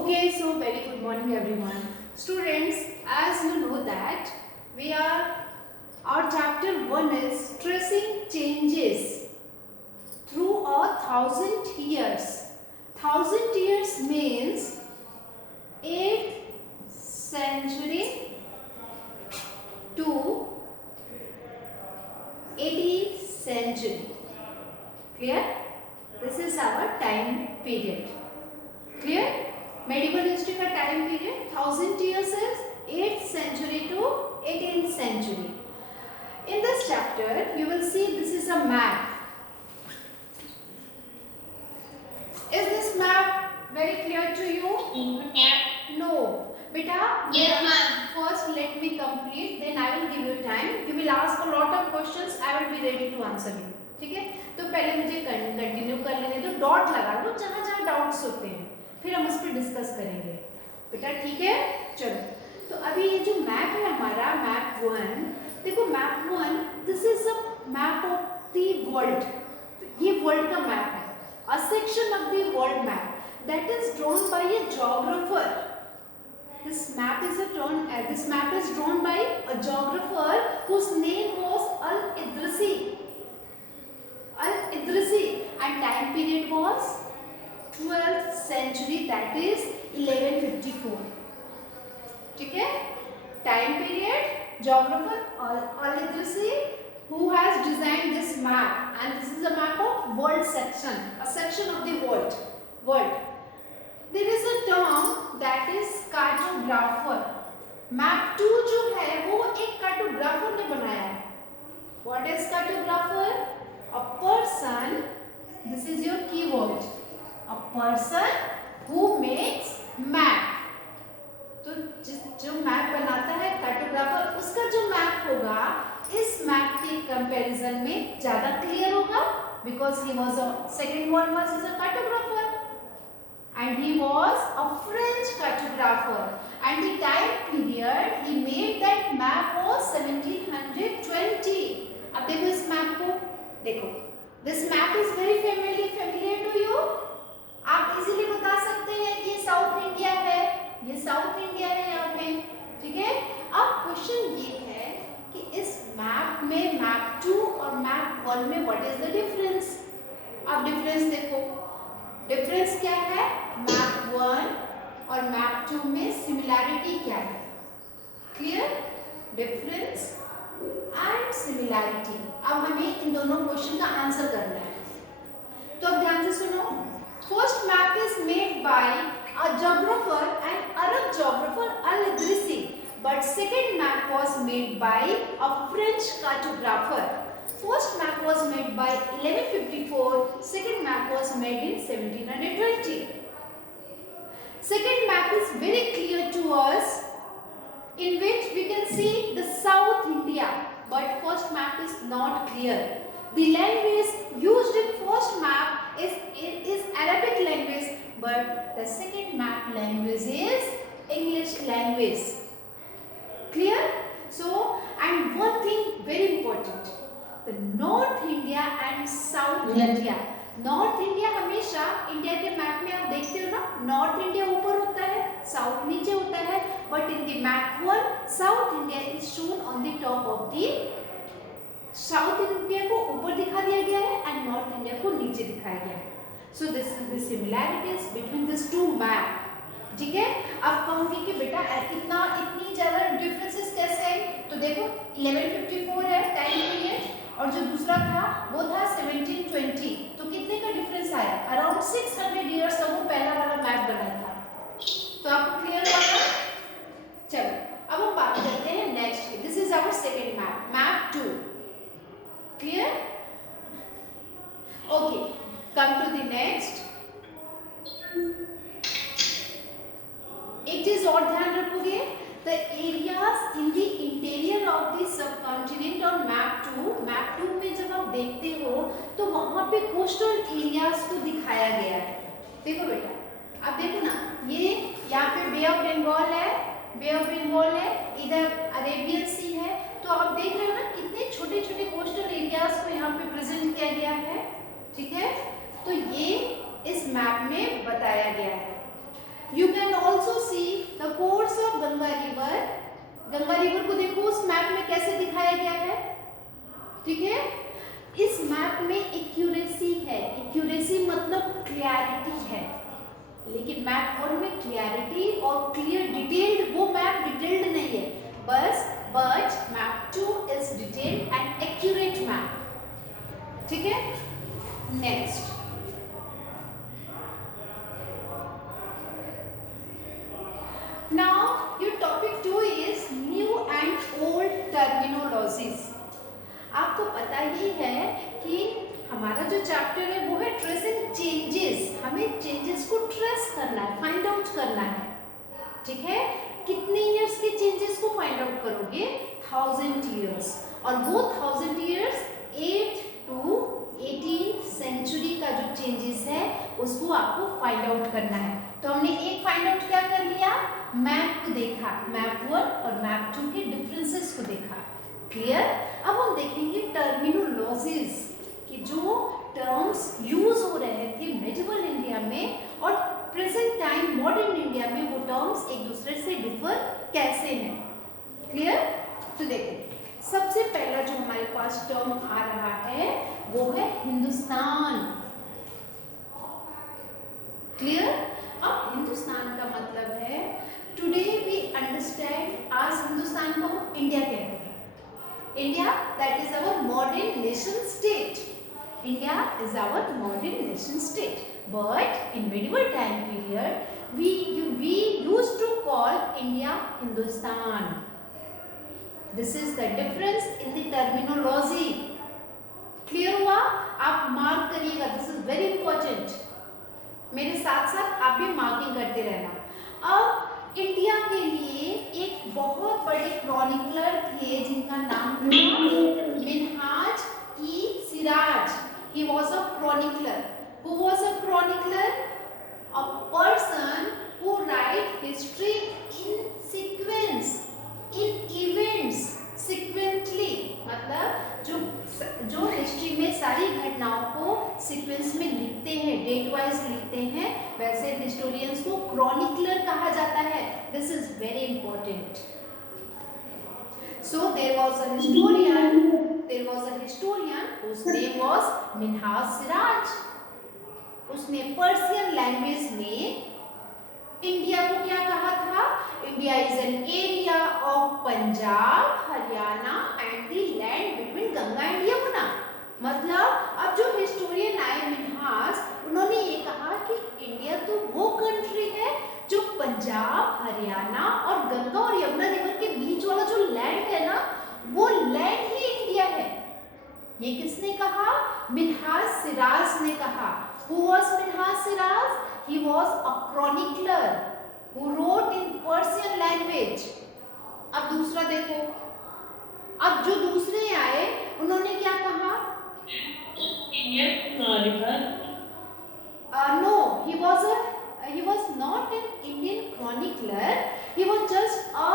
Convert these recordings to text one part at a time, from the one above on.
Okay, so very good morning everyone. Students, as you know that our chapter 1 is tracing changes through 1,000 years. 1,000 years means 8th century to 18th century. Clear? This is our time period. Clear? Medieval history का time period 1,000 years is 8th century to 18th century. In this chapter, you will see this is a map. Is this map very clear to you? No. Beta, Yes, ma'am. first let me complete, then I will give you time. You will ask a lot of questions. I will be ready to answer you. ठीक है? तो पहले मुझे continue कर लेने दो. Dot लगा लो जहाँ जहाँ डाउट्स होते हैं. फिर हम उस पर डिस्कस करेंगे. बेटा ठीक है? चलो. तो अभी ये जो मैप है हमारा मैप 1, देखो map 1 this is a map of the world. ये वर्ल्ड का मैप है. A section of the world map that is drawn by a geographer. This map is drawn by a geographer whose name was Al-Idrisi. Al-Idrisi, and time period was 12th century, that is 1154. ठीक है? Time period, geographer Al-Idrisi, who has designed this map, and this is a map of world section, a section of the world. There is a term that is cartographer. Map 2 जो है वो एक cartographer ने बनाया है. What is cartographer? A person, this is your keyword, a person who makes map. तो जो map बनाता है कार्टोग्राफर, उसका जो मैप होगा इस मैप के कंपैरिजन में ज्यादा क्लियर होगा, because he was a second one was is a cartographer and he was a French cartographer and the time period he made that map was 1720. अब देखो इस मैप को, देखो this map is very familiar to you. आप easily बता सकते हैं कि ये साउथ इंडिया है, ये साउथ इंडिया है यहाँ पे. ठीक है? अब क्वेश्चन ये है कि इस मैप में मैप 2 और मैप 1 में व्हाट इज द डिफरेंस. अब डिफरेंस देखो, डिफरेंस क्या है? मैप 1 और मैप 2 में सिमिलैरिटी क्या है? क्लियर? Difference and similarity. अब हमें इन दोनों क्वेश्चन का आंसर करना है. तो अब ध्यान से सुनो. First map is made by a geographer and Arab geographer Al-Idrisi, but second map was made by a French cartographer. First map was made by 1154, second map was made in 1720. Second map is very clear to us, in which we can see the South India, but first map is not clear. The language used in first map is Arabic language, but the second map language is English language. Clear? So, and one thing very important, the North India and South India. North India हमेशा India के map में आप देखते हो ना, north India ऊपर होता है, साउथ नीचे होता है, but in the map 1 south India is shown on the top of the, south India को ऊपर दिखा दिया गया है एंड नॉर्थ इंडिया को नीचे दिखाया गया है. So this is the similarities between these two map. ठीक है? अब कहूँगी कि बेटा इतनी ज़्यादा differences कैसे आई? तो देखो 1154 है टाइम पीरियड और जो दूसरा था वो था 1720. तो कितने का डिफरेंस आया? अराउंड 600 years तक वो पहला वाला मैप बना था. तो आपको क्लियर हुआ था? चलो अब हम बात करते हैं नेक्स्ट की. This is our second map, map 2. Clear? Okay, come to the next. एक चीज और ध्यान रखोगे, the areas in the interior of the subcontinent on map 2 में जब आप देखते हो तो वहां पे कोस्टल एरियाज को दिखाया गया है. देखो बेटा, अब देखो ना, ये यहाँ पे बे ऑफ बंगाल है, इधर अरेबियन सी है. तो आप देख रहे हो ना कितने छोटे छोटे कोस्टल एरियाज को यहाँ पे प्रेजेंट किया गया है. ठीक है? तो ये इस मैप में बताया गया है. You can also see the course of Ganga river. Ganga river को देखो उस मैप में कैसे दिखाया गया है, ठीक है। इस मैप में एक्यूरेसी है, एक्यूरेसी मतलब क्लियरिटी है, लेकिन मैप वन में क्लियरिटी और क्लियर डिटेल्ड, वो मैप डिटेल्ड नहीं है बस, but map two is detailed and accurate map, ठीक है। Next, now your topic 2 is new and old terminologies. आपको पता ही है कि हमारा जो चैप्टर है वो है ट्रेसिंग चेंजेस, हमें चेंजेस को ट्रेस करना है, फाइंड आउट करना है, ठीक है। कितने इयर्स के चेंजेस को फाइंड आउट करोगे? 1000 इयर्स, और वो 1000 इयर्स 8 to 18th सेंचुरी का जो चेंजेस है उसको आपको फाइंड आउट करना है। तो हमने एक फाइंड आउट क्या कर लिया, मैप को देखा, मैप 1 और मैप 2 के डिफरेंसेस को देखा, क्लियर। अब हम देखेंगे टर्मिनोलॉजीज कि जो टर्म्स यूज हो रहे थे मेडिवल इंडिया में और प्रेजेंट टाइम मॉडर्न इंडिया में, वो टर्म्स एक दूसरे से डिफर कैसे हैं, क्लियर। तो देखो सबसे पहला जो हमारे पास टर्म आ रहा है वो है हिंदुस्तान, क्लियर। अब हिंदुस्तान का मतलब है, टुडे वी अंडरस्टैंड, आज हिंदुस्तान को हम इंडिया कहते हैं, India that is our modern nation state, India is our modern nation state, but in medieval time period we used to call India Hindustan. This is the difference in the terminology. Clear हुआ? आप mark करिएगा, this is very important, मेरे साथ साथ आप भी marking करते रहना। अब इंडिया के लिए एक बहुत बड़े क्रॉनिकलर थे जिनका नाम था मिन्हाज ई Siraj. He was a chronicler. Who was a chronicler? A person who write history in sequence, in events, sequentially. मतलब जो हिस्ट्री में सारी घटनाओं को सीक्वेंस में लिखते हैं, डेट वाइज लिखते हैं, वैसे हिस्टोरियंस को क्रॉनिकलर कहा जाता है। This is very important. So there was a historian whose name was Minhaj Siraj. उसने पर्शियन लैंग्वेज में इंडिया को क्या कहा था? India is an area of Punjab, Haryana and the land between Ganga and Yamuna. मतलब अब जो हिस्टोरियन आए मिन्हाज, उन्होंने ये कहा कि इंडिया तो वो कंट्री है जो पंजाब, हरियाणा और गंगा और यमुना रिवर के बीच वाला जो लैंड है ना, वो लैंड ही इंडिया है। ये किसने कहा? मिन्हाज सिराज ने कहा। Who was Minhaj Siraj? He was a chronicler who wrote in Persian language. अब दूसरा देखो, अब जो दूसरे आए उन्होंने क्या कहा? Indian chronicler. No, he was not an Indian chronicler. He was just a,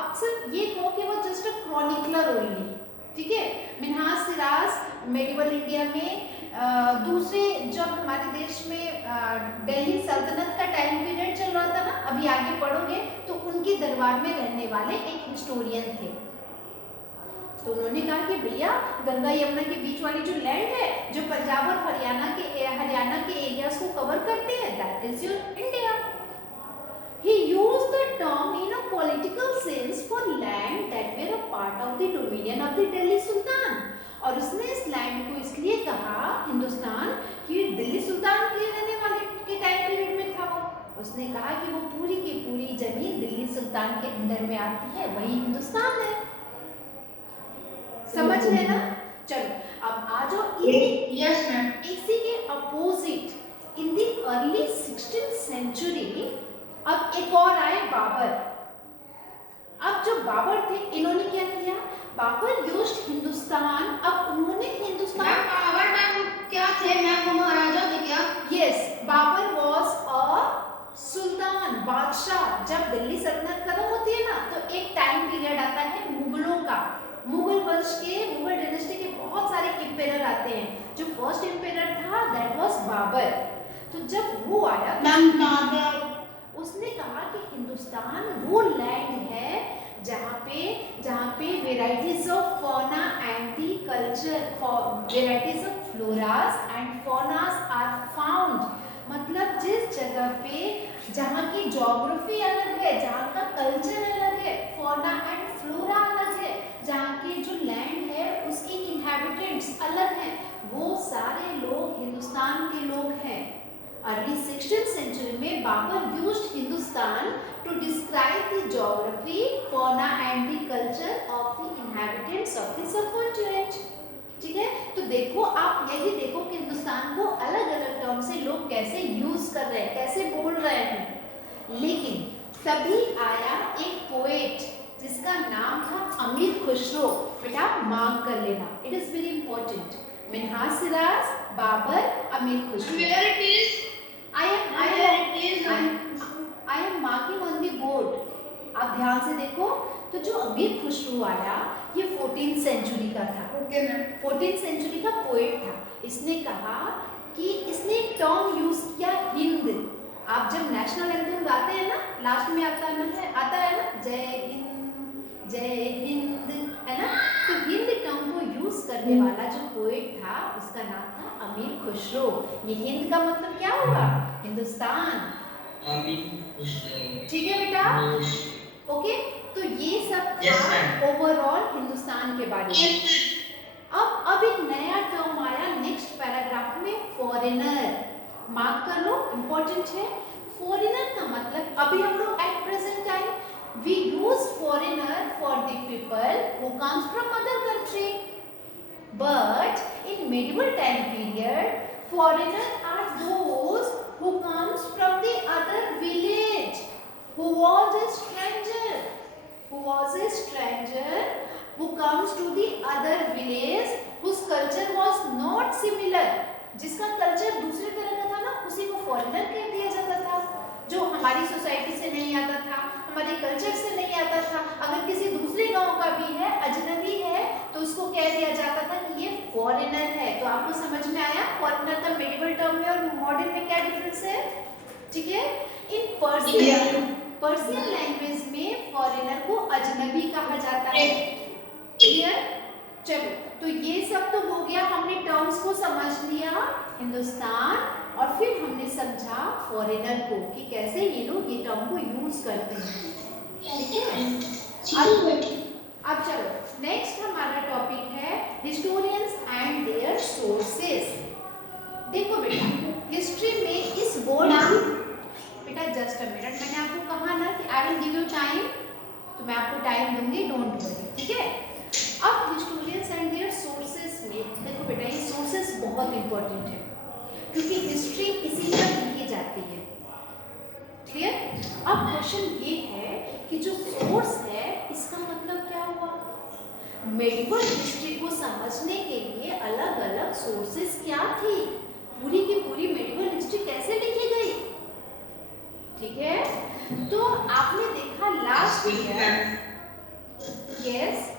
आप सिर्फ ये कहो कि वो just a chronicler only, ठीक है। मिन्हाज सिराज मेडिवल इंडिया में दूसरे, जब हमारे देश में दिल्ली सल्तनत का टाइम पीरियड चल रहा था ना, अभी आगे पढ़ोगे, तो उनके दरबार में रहने वाले एक हिस्टोरियन थे। तो उन्होंने कहा कि भैया गंगा यमुना के बीच वाली जो लैंड है, जो पंजाब और हरियाणा के एरियाज को कवर करते हैं, that is your India. He used the term in a political sense for land that were a part of the dominion of the Delhi Sultan. और उसने इस लैंड को इसलिए कहा हिंदुस्तान कि दिल्ली सुल्तान के रहने वाले के टाइम पीरियड में था वो। उसने कहा कि वो पूरी की पूरी जमीन दिल्ली सुल्तान के अंडर में आती है, वही हिंदुस्तान है। समझ लेना। चलो अब आ जाओ Yes, ma'am. इसी के opposite in the early 16th century अब एक और आए बाबर। अब जो बाबर थे, इन्होंने क्या किया? बाबर यूज्ड हिंदुस्तान। अब उन्होंने हिंदुस्तान, बाबर मैम क्या थे? मैम वो महाराजा थे क्या? यस, बाबर वाज अ सुल्तान, बादशाह। जब दिल्ली सल्तनत खत्म होती है ना, तो एक टाइम पीरियड आता है मुगलों का। मुगल वंश के, मुगल डायनेस्टी के बहुत सारे एम्पायर आते हैं। जो फर्स्ट एम्पायर था दैट वाज बाबर। तो जब वो आया, मैम बाबर उसने कहा कि हिंदुस्तान वो लैंड है जहाँ पे varieties of fauna and the culture, varieties of floras and faunas are found. मतलब जिस जगह पे जहाँ की ज्योग्राफी अलग है, जहाँ का कल्चर अलग है, फौना एंड फ्लोरा अलग है, जहाँ के जो लैंड है उसके इनहैबिटेंट्स अलग हैं, वो सारे लोग हिंदुस्तान के लोग हैं। अर्ली 16th सेंचुरी में Babur used Hindustan to describe the geography, fauna and the culture of the inhabitants of the subcontinent. ठीक है, तो देखो आप यही देखो कि हिंदुस्तान को अलग अलग टर्म से लोग कैसे यूज कर रहे हैं, कैसे बोल रहे हैं। लेकिन तभी आया एक पोएट जिसका नाम था अमीर खुसरो। बेटा मार्क कर लेना, it is very important. Minhaj Siraj, Babur, Amir Khusro. Where it is? I am marking on the board. आप ध्यान से देखो, तो जो अमीर खुसरो आया ये 14th सेंचुरी का था। Okay, ma'am. 14th सेंचुरी का पोएट था। इसने कहा कि इसने एक टर्म यूज किया हिंद। आप जब नेशनल एंथम गाते हैं ना, लास्ट में आता है ना जय हिंद, है ना, तो हिंद टर्म को यूज करने वाला जो पोएट था उसका नाम था अमीर खुसरो। ये हिंद का मतलब क्या हुआ? हिंदुस्तान। ठीक है बेटा, ओके। तो ये सब था ओवरऑल हिंदुस्तान के बारे में। अब एक नया टर्म आया नेक्स्ट पैराग्राफ में, फॉरेनर। मार्क कर लो, इंपॉर्टेंट है। फॉरेनर का मतलब अभी हम लोग at present time we use foreigner for the people who comes from other country, but in medieval time period foreigner are those who comes from the other village, who was a stranger who comes to the other village whose culture was not similar, जिसका culture दूसरे तरह का था ना, उसी को foreigner कह दिया जाता था। जो हमारी सोसाइटी से नहीं आता था, हमारे कल्चर से नहीं आता था, अगर किसी दूसरे गांव का भी है, अजनबी है, तो उसको कह दिया जाता था कि ये फॉरेनर है। तो आपको समझ में आया फॉरेनर का मेडिवल टर्म में और मॉडर्न में क्या डिफरेंस है? ठीक है। इन पर्शियन लैंग्वेज में फॉरेनर को अजनबी कहा जाता है। क्लियर? चलो, तो ये सब तो हो गया, हमने टर्म्स को समझ लिया हिंदुस्तान, और फिर हमने समझा फॉरेनर को कि कैसे ये लोग ये टर्म को यूज करते हैं। ठीक है, अब चलो नेक्स्ट हमारा टॉपिक है हिस्टोरियंस एंड देयर सोर्सेस। देखो बेटा, हिस्ट्री में इस बोर्ड, बेटा जस्ट अ मिनट, मैंने आपको कहा ना कि I will give you time, तो मैं आपको टाइम दूंगी, डोंट वरी। ठीक है, अब हिस्टोरियंस एंड देयर सोर्सेस में देखो बेटा, ये सोर्सेस बहुत इंपॉर्टेंट है क्योंकि हिस्ट्री इसी पर लिखी जाती है। क्लियर? अब क्वेश्चन ये है कि जो सोर्स है इसका मतलब क्या हुआ? मेडिवल हिस्ट्री को समझने के लिए अलग अलग सोर्सेस क्या थी, पूरी की पूरी मेडिवल हिस्ट्री कैसे लिखी गई? ठीक है, तो आपने देखा last year, yes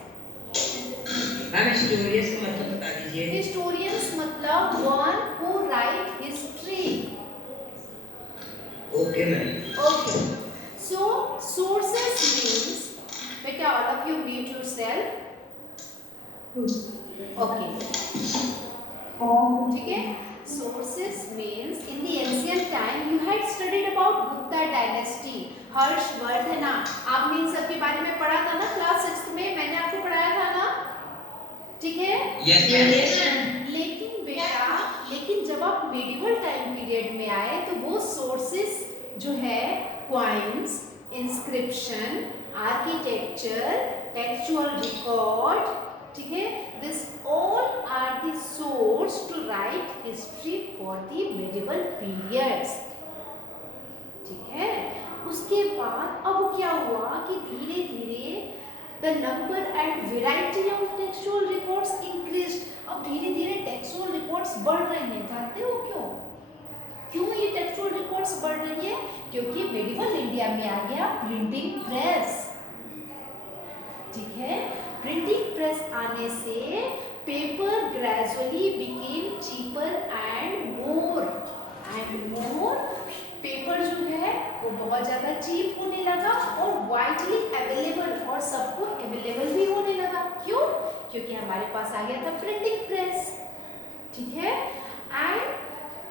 ma'am historians का मतलब बता दीजिए। हिस्टोरियंस मतलब one who write history. Okay ma'am. Okay, so sources means, बेटा all of you mute yourself. Okay, ठीक है। Sources means in the ancient time you had studied about Gupta dynasty, Harshavardhana, आपने इन सब के बारे में पढ़ा था ना क्लास 6 में, मैंने आपको पढ़ाया था ना? ठीक है, यस मैम। लेकिन जब आप मेडिवल टाइम पीरियड में आए तो वो सोर्सेस जो है coins, inscription, architecture, textual record, ठीक है, this all are the source to write history for the medieval periods. ठीक है, उसके बाद अब क्या हुआ कि धीरे धीरे the number and variety of textual records increased। अब धीरे धीरे टेक्सचुअल रिकॉर्ड्स बढ़ रही हैं, जानते हो क्यों ये टेक्सचुअल रिकॉर्ड्स बढ़ रही है? क्योंकि मेडिवल इंडिया में आ गया प्रिंटिंग प्रेस। ठीक है, प्रिंटिंग प्रेस आने से paper gradually became cheaper and more paper जो है वो बहुत बहुत ज़्यादा चीप होने लगा और वाइडली अवेलेबल और सबको अवेलेबल भी होने लगा। क्यों? क्योंकि हमारे पास आ गया था प्रिंटिंग प्रेस। ठीक है। एंड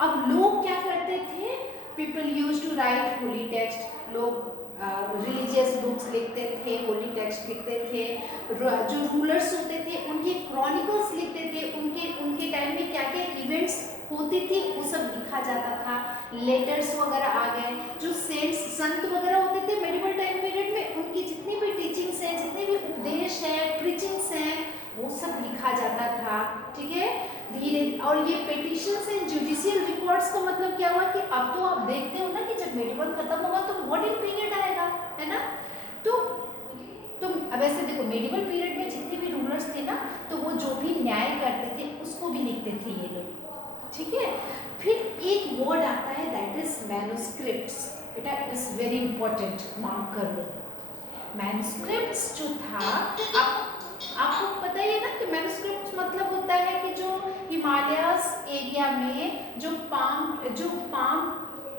अब लोग क्या करते थे? People use to write holy text. लोग रिलीजियस बुक्स लिखते थे, होली टेक्स्ट लिखते थे, जो रूलर्स होते थे उनके क्रॉनिकल्स लिखते थे, उनके टाइम में क्या क्या इवेंट्स होती थी वो सब लिखा जाता था। लेटर्स वगैरह आ गए। जो सेंट्स संत वगैरह होते थे मेडिवल टाइम पीरियड में, उनकी जितनी भी टीचिंग्स हैं, जितने भी उपदेश हैं, प्रीचिंग्स हैं, वो सब लिखा जाता था। ठीक है। धीरे और ये पेटिशंस एंड जुडिशियल रिकॉर्ड्स का मतलब क्या हुआ कि अब तो आप देखते हो ना कि जब मेडिवल खत्म होगा तो मॉडर्न पीरियड आएगा, है ना। तो अब ऐसे देखो मेडिवल पीरियड में जितने भी रूलर्स थे ना, तो वो जो भी न्याय करते थे उसको भी लिखते थे ये लोग। ठीक है। फिर एक वर्ड आता है दैट इज मैन्युस्क्रिप्ट्स। बेटा इज वेरी इंपॉर्टेंट, मार्क कर लो। मैन्युस्क्रिप्ट्स जो था, आपको पता ही है ना कि मैन्युस्क्रिप्ट्स मतलब होता है कि जो हिमालयस एरिया में जो पाम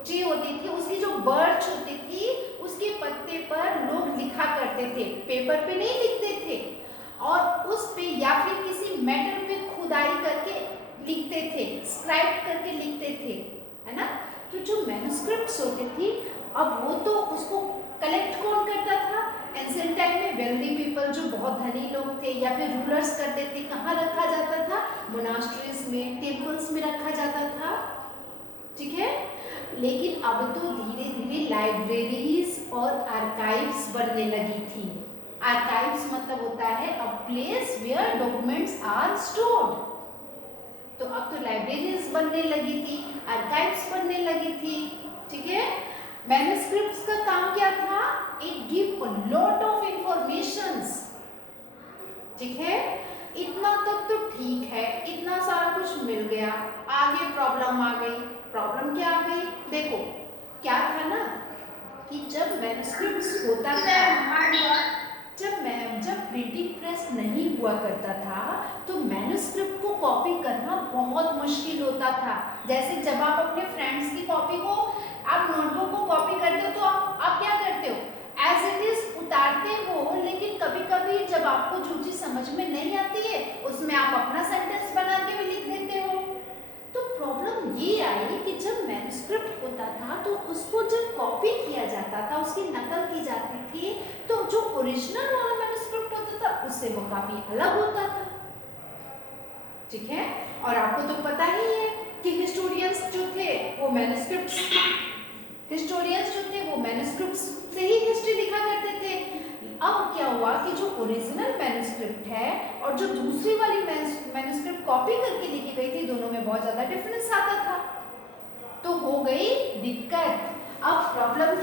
ट्री होती थी, उसकी जो बर्च होती थी, उसके पत्ते पर लोग लिखा करते थे। पेपर पे नहीं लिखते थे, और उस पे या फिर किसी मेटल पे खुदाई करके लिखते थे, स्क्राइब करके लिखते थे, है ना। तो जो मैन्युस्क्रिप्ट्स होती थी, अब वो तो उसको कलेक्ट कौन करता था? एंशिएंट टाइम में वेल्दी पीपल, जो बहुत धनी लोग थे या फिर रूलर्स करते थे। कहाँ रखा जाता था? मोनास्ट्रीज में, टेम्पल्स में रखा जाता था। ठीक है। लेकिन अब तो धीरे धीरे लाइब्रेरीज और आर्काइव्स बनने लगी थी। आर्काइव्स मतलब होता है a place where documents are stored. तो अब तो लाइब्रेरीज बनने लगी थी, आर्काइव्स बनने लगी थी। ठीक है। मैन्युस्क्रिप्ट्स का काम क्या था? It give a lot of informations. ठीक है। इतना तक तो ठीक है, इतना सारा कुछ मिल गया। आगे प्रॉब्लम आ गई। प्रॉब्लम क्या आ गई? देखो क्या था ना कि जब मैन्युस्क्रिप्ट्स होता था, जब प्रिंटिंग प्रेस नहीं हुआ करता था, तो मैन्युस्क्रिप्ट को कॉपी करना बहुत मुश्किल होता था। जैसे जब आप अपने फ्रेंड्स की कॉपी को, आप नोटबुक को कॉपी करते हो, तो आप क्या करते हो? एज इट इज उतारते हो, लेकिन कभी कभी जब आपको जो चीज समझ में नहीं आती है, उसमें आप अपना सेंटेंस बना के भी लिख देते हो। तो प्रॉब्लम ये आई कि जब मैन्युस्क्रिप्ट होता था, तो उसको जब कॉपी किया जाता था, उसकी नकल की जाती थी, तो जो ओरिजिनल वाला मैन्युस्क्रिप्ट होता था उससे वो काफी अलग होता था। ठीक है। और आपको तो पता ही है कि हिस्टोरियंस जो थे वो मैन्युस्क्रिप्ट्स से ही हिस्ट्री लिखा करते थे। अब क्या हुआ कि जो ओरिजिनल मैन्युस्क्रिप्ट है और जो दूसरी वाली मैन्युस्क्रिप्ट कॉपी करके लिखी गई थी, दोनों में बहुत ज्यादा डिफरेंस आता था। तो हो गई दिक्कत। अब प्रॉब्लम क्या